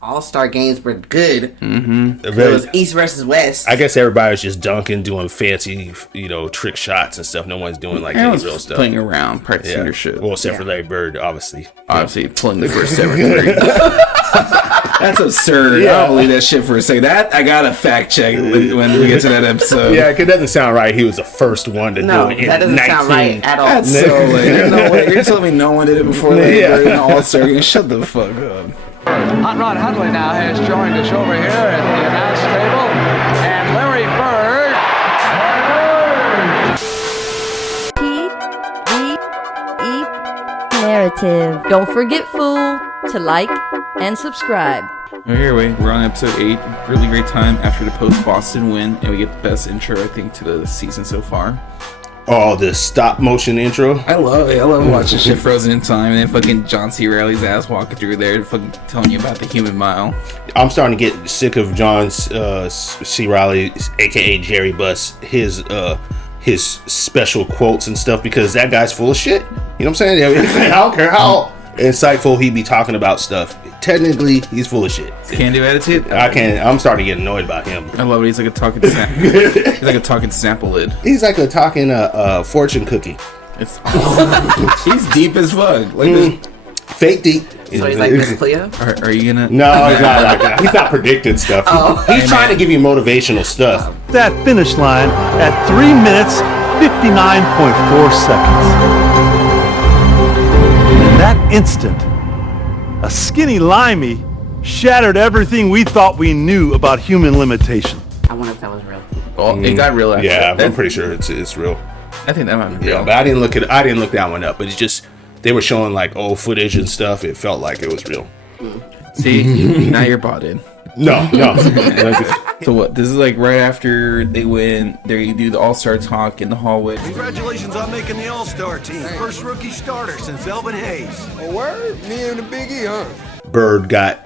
All-Star games were good. Mm-hmm. It was East versus West. I guess everybody was just dunking, doing fancy, trick shots and stuff. No one's doing like any real stuff. Playing around, practicing their shit. Well, except for Larry Bird, obviously. Obviously, pulling the first ever three. That's absurd. I don't believe that shit for a second. That I gotta fact check when we get to that episode. Yeah, it doesn't sound right. He was the first one to do it. That doesn't sound right at all. That's so there's no way. You're telling me no one did it before Larry Bird in All-Star game? Shut the fuck up. Hot Rod Hundley now has joined us over here at the announce table, and Larry PVE narrative. Don't forget, fool, to like and subscribe. Well, here we're on episode 8. Really great time after the post-Boston win, and we get the best intro, I think, to the season so far. Oh, the stop motion intro. I love it. I love watching shit frozen in time, and then fucking John C. Reilly's ass walking through there, fucking telling you about the human mile. I'm starting to get sick of John C. Reilly, aka Jerry Buss, his special quotes and stuff, because that guy's full of shit. You know what I'm saying? I don't care how insightful he be talking about stuff. Technically, he's full of shit. Can-do attitude? I'm starting to get annoyed about him. I love it. He's like a talking he's like a talking sample lid. He's like a talking fortune cookie. He's deep as fuck. Like fake deep. So he's like Miss Cleo? Are you gonna? No, he's not like that. He's not predicting stuff. He's trying to give you motivational stuff. That finish line at 3 minutes 59.4 seconds. In that instant, a skinny limey shattered everything we thought we knew about human limitation. I wonder if that was real. Well, it got real after Yeah, that. I'm pretty sure it's real. I think that might be real. Yeah, but I didn't look that one up. But it's just they were showing like old footage and stuff. It felt like it was real. See, now you're bought in. No. So what? This is like right after they win. They do the All-Star talk in the hallway. Congratulations on making the All-Star team. First rookie starter since Earvin Hayes. A word? Me and the Big E, huh? Bird got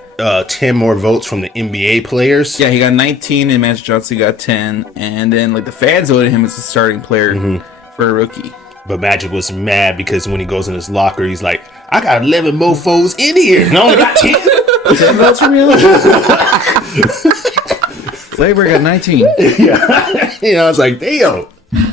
10 more votes from the NBA players. Yeah, he got 19 and Magic Johnson got 10. And then like the fans voted him as the starting player for a rookie. But Magic was mad because when he goes in his locker, he's like, I got 11 mofos in here and I only got 10. 10 votes from you? Larry Bird got 19. Yeah. It's like, damn.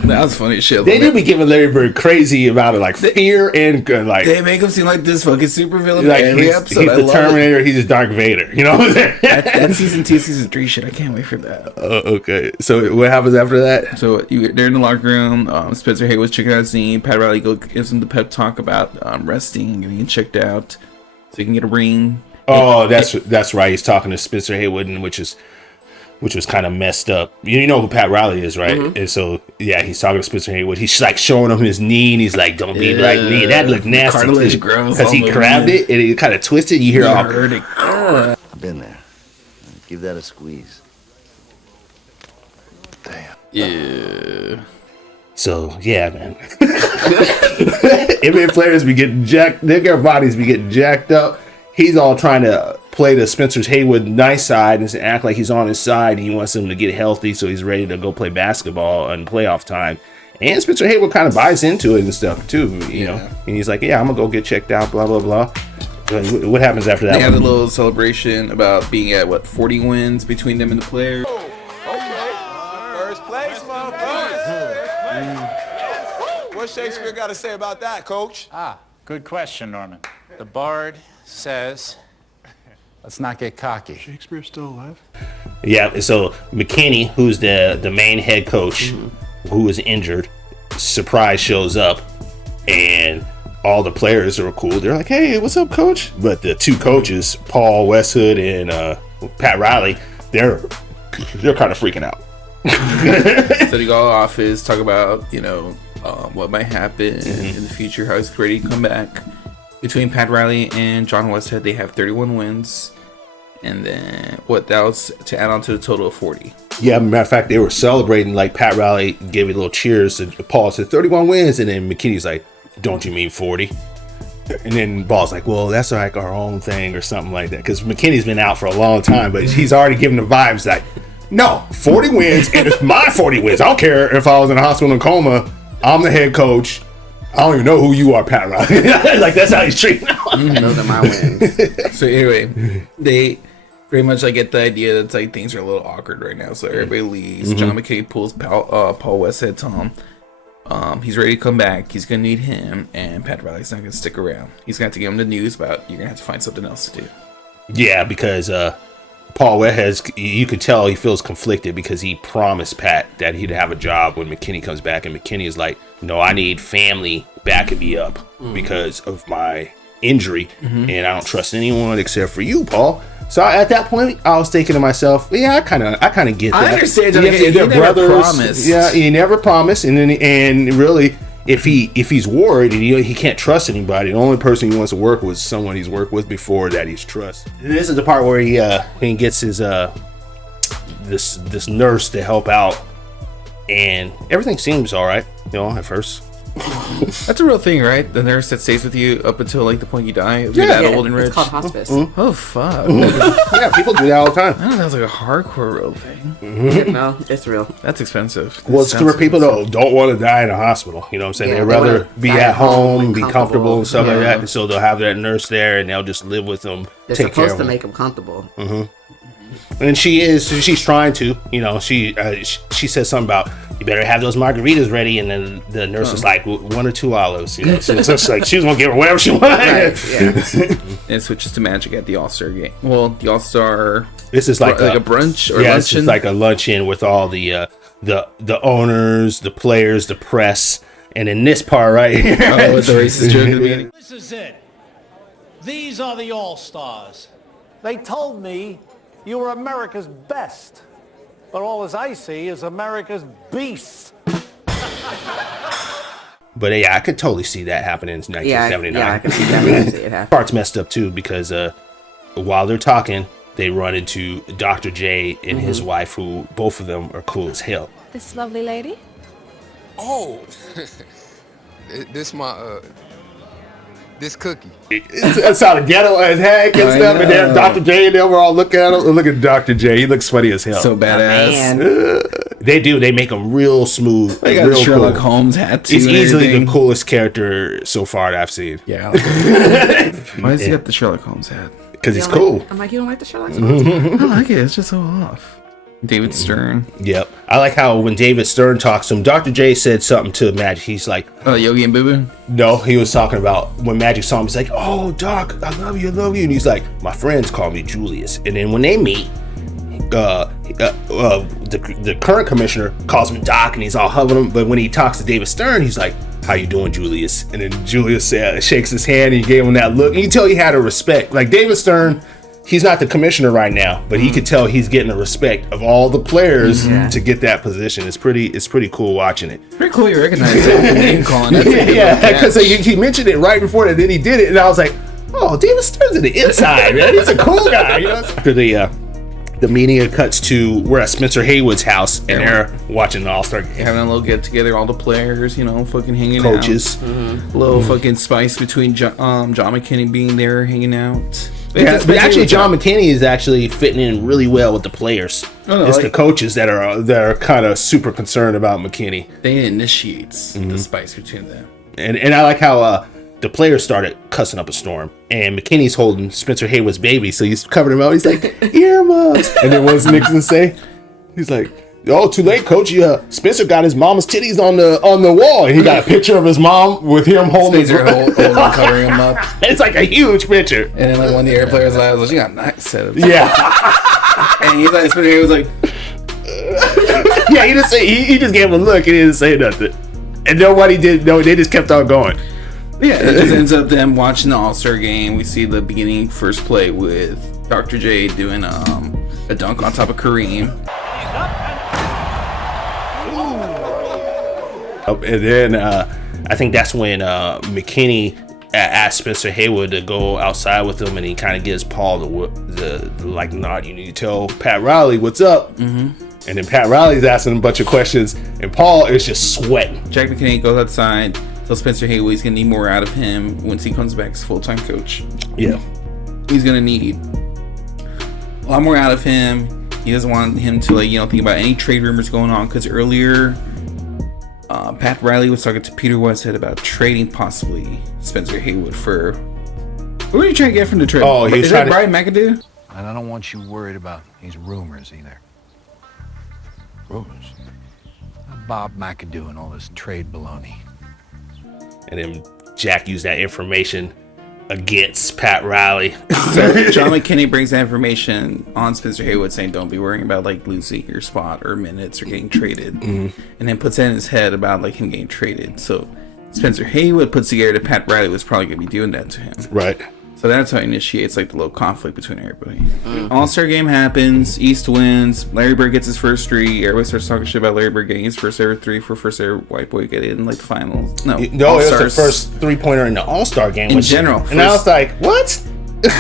That was funny as shit. They do be giving Larry Bird crazy about it, like fear and like. They make him seem like this fucking super villain like every he's episode. the Terminator. He's just Darth Vader. You know what I'm saying? That's season 2, season 3 shit. I can't wait for that. Okay. So what happens after that? So they're in the locker room. Spencer Haywood's checking out his knee. Pat Riley gives him the pep talk about resting and getting checked out so he can get a ring. Oh, that's right. He's talking to Spencer Haywood, which was kind of messed up. You know who Pat Riley is, right? And so, yeah, he's talking to Spencer Haywood. He's like showing him his knee, and he's like, "Don't be like me." That looked nasty. Cartilage grows because he grabbed it and it kind of twisted. You hear all. I've been there. Give that a squeeze. Damn. Yeah. So yeah, man. NBA players be getting jacked. Their bodies be getting jacked up. He's all trying to play the Spencer Haywood nice side and act like he's on his side. He wants him to get healthy so he's ready to go play basketball in playoff time. And Spencer Haywood kind of buys into it and stuff too, you know. And he's like, "Yeah, I'm gonna go get checked out." Blah blah blah. What happens after that? They had a little celebration about being at 40 wins between them and the players. First place, motherfucker. What Shakespeare got to say about that, Coach? Good question, Norman. The Bard says, let's not get cocky. Shakespeare's still alive? Yeah, so McKinney, who's the main head coach, who is injured, surprise shows up, and all the players are cool. They're like, "Hey, what's up, coach?" But the two coaches, Paul Westhood and Pat Riley, they're kind of freaking out. So they go office, talk about what might happen in the future, how he's ready to come back. Between Pat Riley and John Westhead, they have 31 wins. And then that was to add on to the total of 40. Yeah, matter of fact, they were celebrating. Like Pat Riley gave it a little cheers, and Paul said 31 wins, and then McKinney's like, "Don't you mean 40?" And then Paul's like, "Well, that's like our own thing or something like that," because McKinney's been out for a long time, but he's already giving the vibes like, "No, 40 wins, and it's my 40 wins. I don't care if I was in a hospital in coma. I'm the head coach. I don't even know who you are, Pat Riley." Like that's how he's treating him. Those are my wins. So anyway, they pretty much like get the idea that like things are a little awkward right now. So everybody leaves. John McKay pulls Paul Westhead to him. He's ready to come back. He's gonna need him, and Pat Riley's not gonna stick around. He's gonna have to give him the news about you're gonna have to find something else to do. Yeah, because Paul Westhead, you could tell he feels conflicted because he promised Pat that he'd have a job when McKinney comes back, and McKinney is like, no, I need family backing me up because of my injury, and I don't trust anyone except for you, Paul. So at that point, I was thinking to myself, yeah, I kind of get that. I understand. He never promised. Yeah, he never promised, and really, if he's worried and he can't trust anybody, the only person he wants to work with is someone he's worked with before that he's trust. This is the part where he gets his this nurse to help out, and everything seems all right, at first. That's a real thing, right? The nurse that stays with you up until like the point you die. If you're that old and rich. It's called hospice. Oh fuck! Yeah, people do that all the time. I don't know. That's like a hardcore real thing. Yeah, no, it's real. That's expensive. Well, it's for people that don't want to die in a hospital. You know what I'm saying? Yeah, They'd they rather wanna be die at home, be and comfortable and stuff like Yeah. that. So they'll have that nurse there, and they'll just live with them, They're take care supposed of to them. make them comfortable. And she's trying to. She says something about you better have those margaritas ready, and then the nurse is like 1 or 2 olives. So it's just like she was gonna give her whatever she wanted. Right, yeah. And it switches to magic at the All-Star game. Well, the All-Star. This is like a brunch or yeah, luncheon. this is like a luncheon with all the owners, the players, the press, and in this part right here, with the racist joke at the beginning. This is it. These are the All-Stars. They told me you were America's best. But all as I see is America's beast. But yeah, I could totally see that happening in 1979. Yeah, I can see that. I can see it happen. Part's messed up too because while they're talking, they run into Dr. J and his wife, who both of them are cool as hell. This lovely lady? Oh, this cookie. It sounded ghetto as heck and stuff, and then Dr. J and them were all looking at him. Look at Dr. J, he looks funny as hell. So badass. They do. They make him real smooth. They got real the Sherlock cool. Holmes hat too. He's and easily everything. the coolest character so far that I've seen. Yeah. Why does he got the Sherlock Holmes hat? Because he's You don't cool. like- I'm like, you don't like the Sherlock Holmes? I like it. It's just so off. David Stern. Yep. I like how when David Stern talks to him, Dr. J said something to Magic. He's like, Oh, Yogi and Boo Boo? no, he was talking about when Magic saw him. He's like, oh, Doc, I love you. And he's like, my friends call me Julius. And then when they meet, the current commissioner calls him Doc, and he's all hugging him. But when he talks to David Stern, he's like, how you doing, Julius? And then Julius shakes his hand, and he gave him that look. And you can tell he had a respect. Like David Stern, he's not the commissioner right now, but he could tell he's getting the respect of all the players to get that position. It's pretty cool watching it. Pretty cool you recognize that name calling. That's a good Yeah, little because catch. he mentioned it right before that, then he did it, and I was like, oh, David Stern's in the inside, man. He's a cool guy, you know? After the media cuts to, we're at Spencer Haywood's house, and they're watching the All-Star game. Having a little get together, all the players, fucking hanging Coaches. out. A little fucking spice between John McKinney being there, hanging out. Yeah, but actually, John McKinney is actually fitting in really well with the players. It's the coaches that are kind of super concerned about McKinney. They initiates the spice between them. And I like how the players started cussing up a storm, and McKinney's holding Spencer Haywood's baby, so he's covering him out. He's like, earmuffs. And then what's Nixon say? He's like, oh, too late, coach. Spencer got his mama's titties on the wall, and he got a picture of his mom with him holding covering him up. It's like a huge picture. And then like one of the air players like, she got a nice set of Yeah. And he's like, Spencer was like, Yeah, he just gave him a look and he didn't say nothing. And nobody did. No, they just kept on going. yeah, it just ends up them watching the All-Star game. We see the beginning first play with Dr. J doing a dunk on top of Kareem. And then I think that's when McKinney asked Spencer Haywood to go outside with him, and he kind of gives Paul the like nod. You need to tell Pat Riley what's up. And then Pat Riley's asking a bunch of questions, and Paul is just sweating. Jack McKinney goes outside, tells Spencer Haywood he's gonna need more out of him once he comes back as full-time coach. Yeah, he's gonna need a lot more out of him. He doesn't want him to think about any trade rumors going on, because earlier Pat Riley was talking to Peter Westhead about trading possibly Spencer Haywood for What are you trying to get from the trip? Oh, he was is trying that to... Brian McAdoo? And I don't want you worried about these rumors either. Rumors? Bob McAdoo and all this trade baloney. And then Jack used that information against Pat Riley. So John McKinney brings that information on Spencer Haywood, saying don't be worrying about like losing your spot or minutes or getting traded, and then puts that in his head about like him getting traded. So Spencer Haywood puts together that Pat Riley was probably going to be doing that to him. Right. So that's how it initiates like the little conflict between everybody. All-Star game happens. East wins. Larry Bird gets his first 3. Everybody starts talking shit about Larry Bird getting his first ever 3 for first ever white boy get in like the finals. No, it was the first 3-pointer in the All-Star game. In general. And I was like, what? Is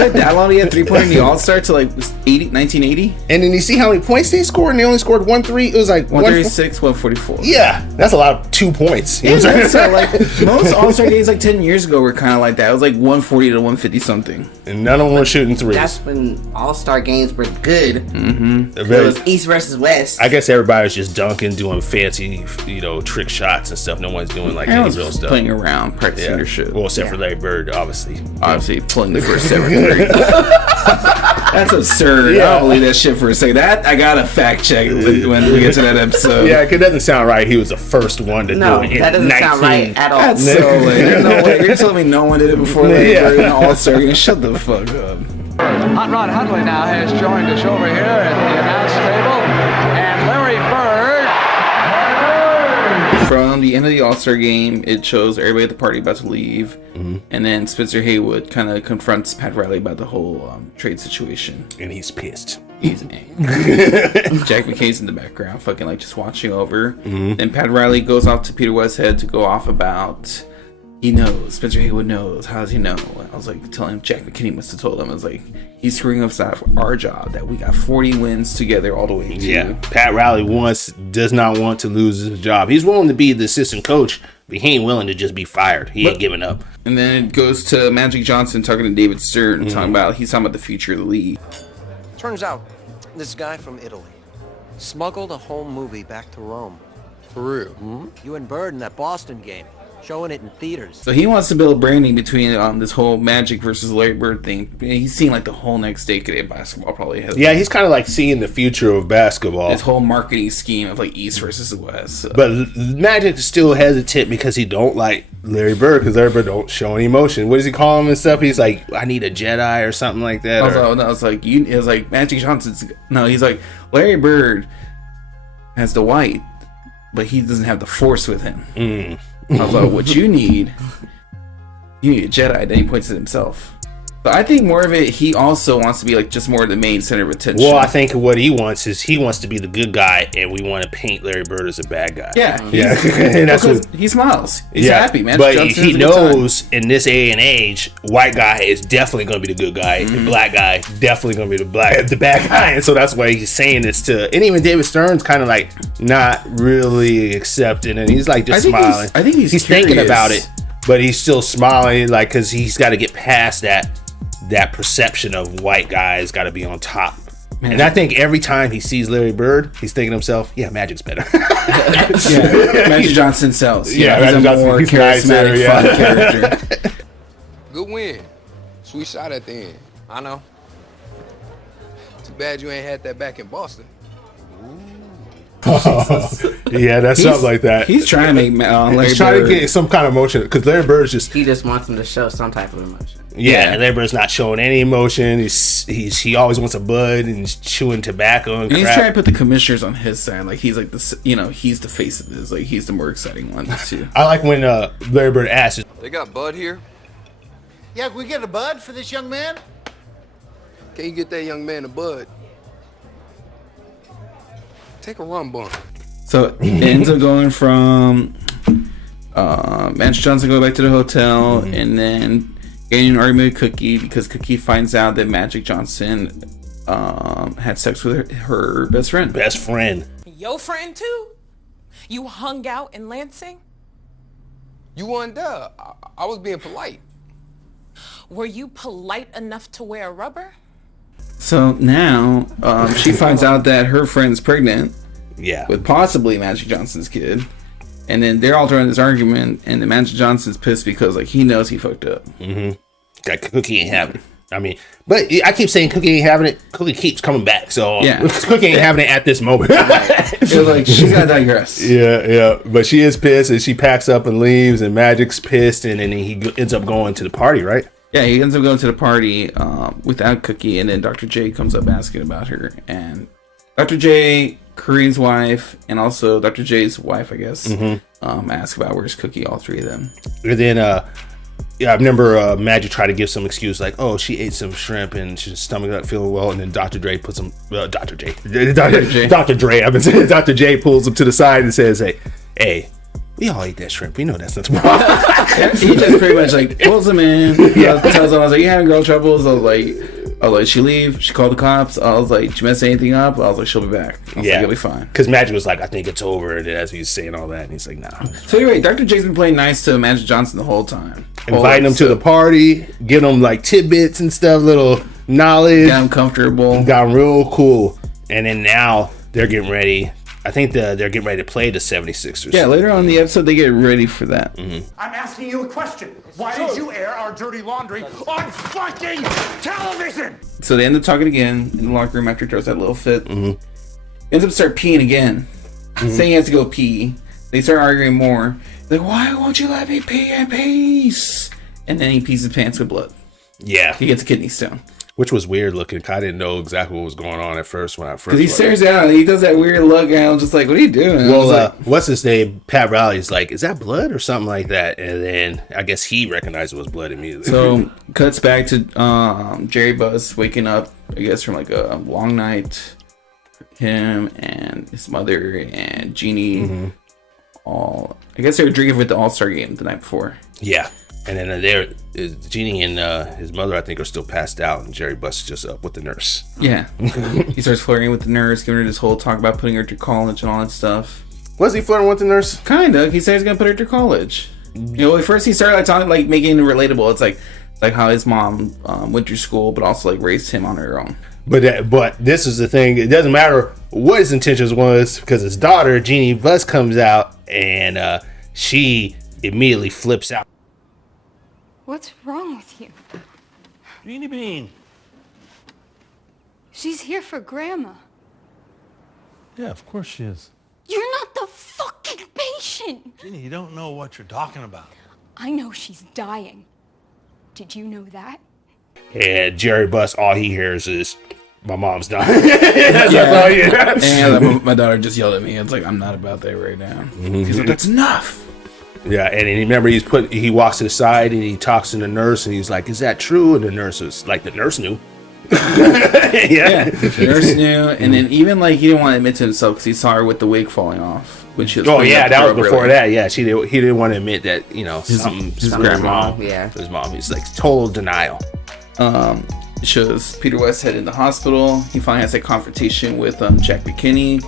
it that long? He had 3-pointer in the All-Star to like 1980? And then you see how many points they scored, and they only scored 1-3. It was like 136, 144. Yeah, that's a lot of 2 points. You know what I'm So like most All-Star games like 10 years ago were kind of like that. It was like 140 to 150 something. And none of them were shooting threes. That's when All-Star games were good. Mm-hmm. It was East versus West. I guess everybody was just dunking, doing fancy, trick shots and stuff. No one's doing like any real stuff. Playing around, practicing their shit. Well, except for Larry Bird, obviously. Obviously, pulling the first ever 3. That's absurd. I don't believe that shit for a second. That I gotta fact check when we get to that episode. Yeah, it doesn't sound right. He was the first one to do it. That doesn't sound right at all. That's so lame. There's no way. You're telling me no one did it before Larry Bird and All-Star game? Shut the fuck up. Hot Rod Hundley now has joined us over here at the announce table. And Larry Bird. From the end of the All-Star game, it shows everybody at the party about to leave. And then Spencer Haywood kind of confronts Pat Riley about the whole trade situation. And he's pissed. He's angry. Jack McKay's in the background, fucking like just watching over. Then Pat Riley goes off to Peter Westhead to go off about, he knows, Spencer Haywood knows. How does he know? I was like telling him, Jack McKinney must have told him. I was like, he's screwing us out of our job that we got 40 wins together all the way to. Yeah, Pat Riley does not want to lose his job. He's willing to be the assistant coach, but he ain't willing to just be fired. He ain't giving up. And then it goes to Magic Johnson talking to David Stern, he's talking about the future of the league. Turns out, this guy from Italy smuggled a home movie back to Rome. For real? You and Bird in that Boston game, showing it in theaters. So he wants to build branding between this whole Magic versus Larry Bird thing. He's seeing like the whole next decade of basketball probably. Yeah, he's kind of like seeing the future of basketball. This whole marketing scheme of like East versus West. So. But Magic is still hesitant because he don't like Larry Bird, because Larry Bird don't show any emotion. What does he call him and stuff? He's like, I need a Jedi or something like that. I was like, Magic Johnson's. No, he's like, Larry Bird has the white, but he doesn't have the Force with him. I was like, what you need a Jedi. Then he points at himself. But I think more of it, he also wants to be like just more the main center of attention. Well, I think what he wants is he wants to be the good guy, and we want to paint Larry Bird as a bad guy. Yeah, and that's what he smiles. He's happy, man. But he knows in this day and age, white guy is definitely going to be the good guy, and black guy definitely going to be the bad guy, and so that's why he's saying this to. And even David Stern's kind of like not really accepting, and he's like just smiling. I think he's thinking about it, but he's still smiling, like because he's got to get past that perception of white guys got to be on top. Man. And I think every time he sees Larry Bird, he's thinking to himself, yeah, Magic's better. Magic Johnson sells. Yeah, he's a more charismatic, fun character. Good win. Sweet shot at the end. I know. Too bad you ain't had that back in Boston. Yeah, that's something like that. He's trying to make Larry He's trying Bird. to get some kind of emotion, because Larry Bird's just... He just wants him to show some type of emotion. Yeah, Larry Bird's not showing any emotion. He always wants a bud and he's chewing tobacco and crap. He's trying to put the commissioners on his side. Like he's like he's the face of this. Like he's the more exciting one too. I like when Larry Bird asks. They got Bud here. Yeah, can we get a bud for this young man? Can you get that young man a bud? Take a rum bump. So it ends up going from Magic Johnson go back to the hotel and then getting an argument with Cookie because Cookie finds out that Magic Johnson had sex with her best friend. Best friend. Your friend too? You hung out in Lansing? You weren't there. I was being polite. Were you polite enough to wear rubber? So now she finds out that her friend's pregnant. Yeah. With possibly Magic Johnson's kid. And then they're all throwing this argument, and then Magic Johnson's pissed because like he knows he fucked up. Like Cookie ain't having it. I mean, but I keep saying Cookie ain't having it. Cookie keeps coming back, so Cookie ain't having it at this moment. It was like she's gotta digress. Yeah. But she is pissed, and she packs up and leaves. And Magic's pissed, and then he ends up going to the party, right? Yeah, he ends up going to the party without Cookie, and then Dr. J comes up asking about her, and Dr. J, Kareem's wife, and also Dr. J's wife, I guess, ask about where's Cookie. All three of them, and then. Yeah, I remember Magic tried to give some excuse like, "Oh, she ate some shrimp and she's stomach not feeling well." And then Dr. Dre puts him, Dr. J. I've been saying Dr. J pulls him to the side and says, "Hey, we all ate that shrimp. We know that's not wrong." He just pretty much like pulls him in. Tells him, I was like, "You having girl troubles?" I was like, "She leave." She called the cops. I was like, "Did you mess anything up?" I was like, "She'll be back." I was like, "You'll be fine." Because Magic was like, "I think it's over," and as he's saying all that, and he's like, "Nah." So anyway, Dr. J's been playing nice to Magic Johnson the whole time. Inviting him to the party, giving him like tidbits and stuff, little knowledge. Got him comfortable. Got him real cool. And then now they're getting ready. I think they're getting ready to play the 76ers. Yeah, later on in the episode, they get ready for that. I'm asking you a question. Why did you air our dirty laundry on fucking television? So they end up talking again in the locker room after he throws that little fit. Ends up start peeing again. Saying he has to go pee. They start arguing more. Like, why won't you let me pee in peace? And then he pees his pants with blood. Yeah. He gets a kidney stone. Which was weird looking. I didn't know exactly what was going on at first when I first. Because he stares out. He does that weird look, and I was just like, "What are you doing?" Well, what's his name? Pat Riley's like, "Is that blood or something like that?" And then I guess he recognized it was blood immediately. So cuts back to Jerry Buss waking up, I guess, from like a long night. Him and his mother and Jeanie, I guess they were drinking with the All-Star game the night before. Yeah. And then Jeanie and his mother, I think, are still passed out, and Jerry Buss is just up with the nurse. Yeah. He starts flirting with the nurse, giving her this whole talk about putting her through college and all that stuff. Was he flirting with the nurse? Kinda. He said he's gonna put her through college. You know, at first he started like talking, like making it relatable. It's like how his mom went through school, but also like raised him on her own. But this is the thing. It doesn't matter what his intentions was, because his daughter Jeanie Buss comes out and she immediately flips out. What's wrong with you? Jeannie Bean. She's here for Grandma. Yeah, of course she is. You're not the fucking patient! Jeannie, you don't know what you're talking about. I know she's dying. Did you know that? And Jerry Buss, all he hears is, "My mom's dying." That's all he hears. And my daughter just yelled at me. It's like, I'm not about that right now. He's like, "That's enough." Yeah, and then remember he walks to the side and he talks to the nurse and he's like, "Is that true?" And the nurse is like, the nurse knew. Yeah, the nurse knew, and then even like he didn't want to admit to himself because he saw her with the wig falling off, which is that was before that. Yeah, he didn't want to admit that his grandma, his mom. He's like total denial. It shows Peter Westhead in the hospital. He finally has a confrontation with Jack McKinney,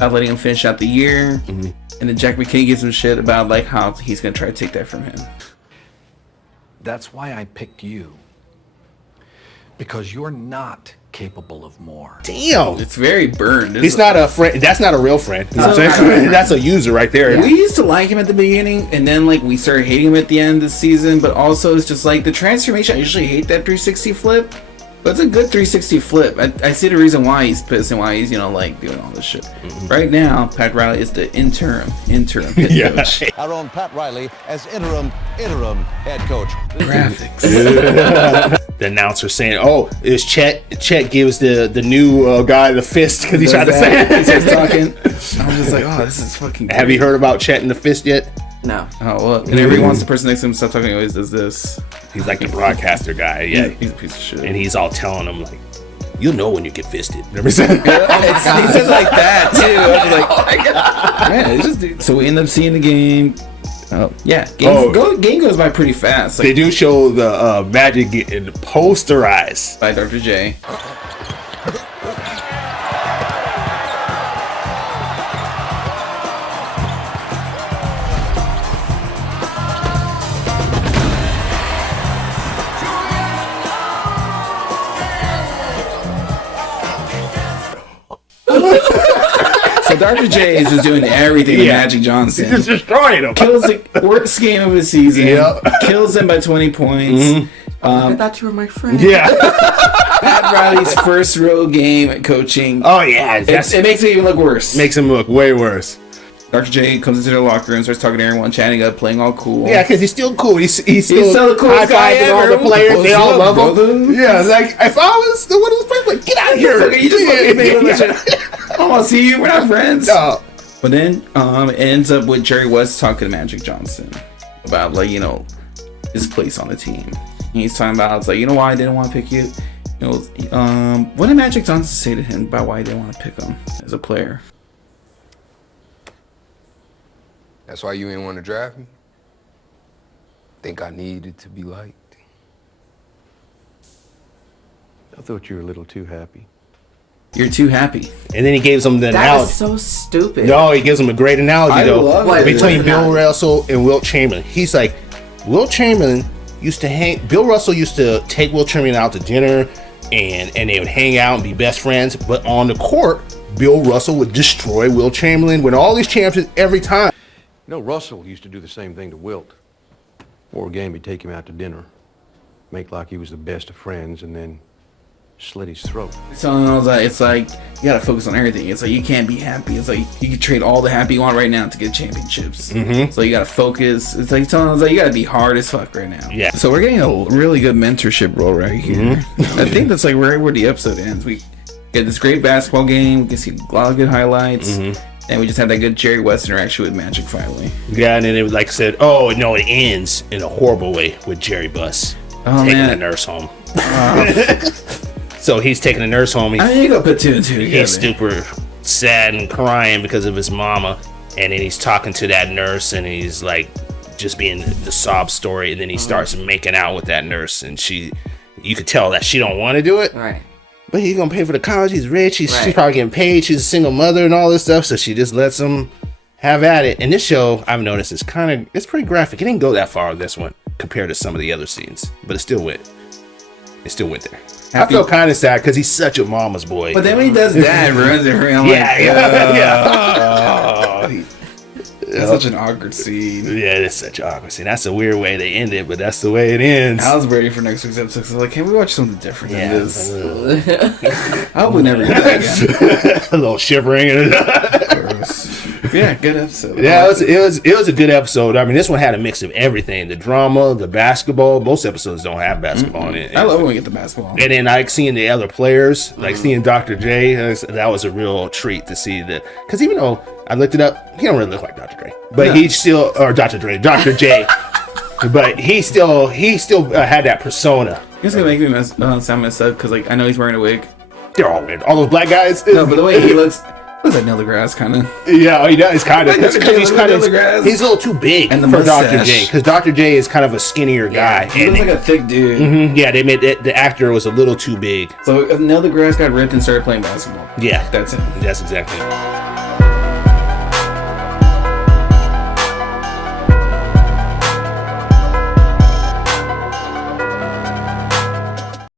not letting him finish out the year, and then Jack McKinney gives him shit about like how he's gonna try to take that from him. That's why I picked you. Because you're not capable of more. Damn, it's very burned. He's not a friend. That's not a real friend. That's a user right there. We used to like him at the beginning, and then like we started hating him at the end of the season. But also, it's just like the transformation. I usually hate that 360 flip, but it's a good 360 flip. I see the reason why he's pissed and why he's like doing all this shit. Right now, Pat Riley is the interim head coach. Our own Pat Riley as interim head coach. Graphics. The announcer saying, "Oh, it's Chet." Chet gives the new guy the fist because he tried to say it. He starts talking. I'm just like, oh, this is fucking great. Have you heard about Chet and the fist yet? No. Oh, well, whenever he wants the person next to him to stop talking, he always does this. He's like the broadcaster guy. Yeah, he's a piece of shit. And he's all telling him like, "You'll know when you get fisted." Remember he said he says like that too. I was like, oh my god. Man, so we end up seeing the game. Oh yeah, game goes by pretty fast. They do show the Magic getting posterized by Dr. J. So Dr. J is just doing everything to Magic Johnson. He's just destroying him. Kills the worst game of his season. Kills him by 20 points. I thought you were my friend. Yeah. Pat Riley's first real game at coaching. Oh yeah, it makes it even look worse. Makes him look way worse. Dr. J comes into the locker room, starts talking to everyone, chatting up, playing all cool. Yeah, because he's still cool. He's still the coolest guy high-fiving ever. all the players. They all love him. Brother. Yeah, like if I was the one of his friends, like get out of here. You just fucking made him I don't want to see you. We're not friends. No. But then it ends up with Jerry West talking to Magic Johnson about his place on the team. And he's talking about it's like, you know why I didn't want to pick you? What did Magic Johnson say to him about why he didn't want to pick him as a player? That's why you didn't want to draft me? Think I needed to be liked? I thought you were a little too happy. You're too happy. And then he gives him the That analogy. was so stupid. No, he gives him a great analogy I love it. between Bill Russell and Wilt Chamberlain. He's like, Wilt Chamberlain used to Bill Russell used to take Wilt Chamberlain out to dinner and they would hang out and be best friends. But on the court, Bill Russell would destroy Wilt Chamberlain, win all these championships every time. You know, Russell used to do the same thing to Wilt. Before a game, he'd take him out to dinner, make like he was the best of friends, and then slit his throat. So it's like you gotta focus on everything. It's like you can't be happy. It's like you can trade all the happy you want right now to get championships. Mm-hmm. So you gotta focus. It's like telling us you gotta be hard as fuck right now. Yeah. So we're getting a really good mentorship role right here. Mm-hmm. I think that's like right where the episode ends. We get this great basketball game. We can see a lot of good highlights. Mm-hmm. And we just had that good Jerry West interaction with Magic finally. Yeah, and then it was like said, oh no, it ends in a horrible way with Jerry Buss taking the nurse home. So he's taking the nurse home. I mean, you gotta put two and two together. He's super sad and crying because of his mama, and then he's talking to that nurse, and he's like just being the sob story, and then he starts making out with that nurse, and you could tell that she don't want to do it. Right. But he's gonna pay for the college. He's rich. She's probably getting paid. She's a single mother and all this stuff. So she just lets him have at it. And this show, I've noticed, it's pretty graphic. It didn't go that far with this one compared to some of the other scenes, but it still went there. I feel kind of sad because he's such a mama's boy. But then when he does that, it ruins it for him. It's such an awkward scene. Yeah, it's such an awkward scene. That's a weird way to end it, but that's the way it ends. I was ready for next week's episode. So I was like, can we watch something different than this? I hope we never do that again. A little shivering. Yeah, good episode. Yeah, it was a good episode. I mean, this one had a mix of everything: the drama, the basketball. Most episodes don't have basketball in it. I love when we get the basketball. And then like seeing the other players, like seeing Dr. J, that was a real treat to see that. Because even though I looked it up, he don't really look like Dr. Dre, but he still, or Dr. J, but he still had that persona. It's gonna make me sound messed up because like I know he's wearing a wig. They're all weird. All those black guys. No, but the way he looks like Neil deGrasse kind of. Yeah, he does kind of. Because he's a little too big for Dr. J. Because Dr. J is kind of a skinnier guy. He looks like a thick dude. Mm-hmm, yeah, they made the actor was a little too big. So Neil deGrasse got ripped and started playing basketball. Yeah, that's him. That's exactly it.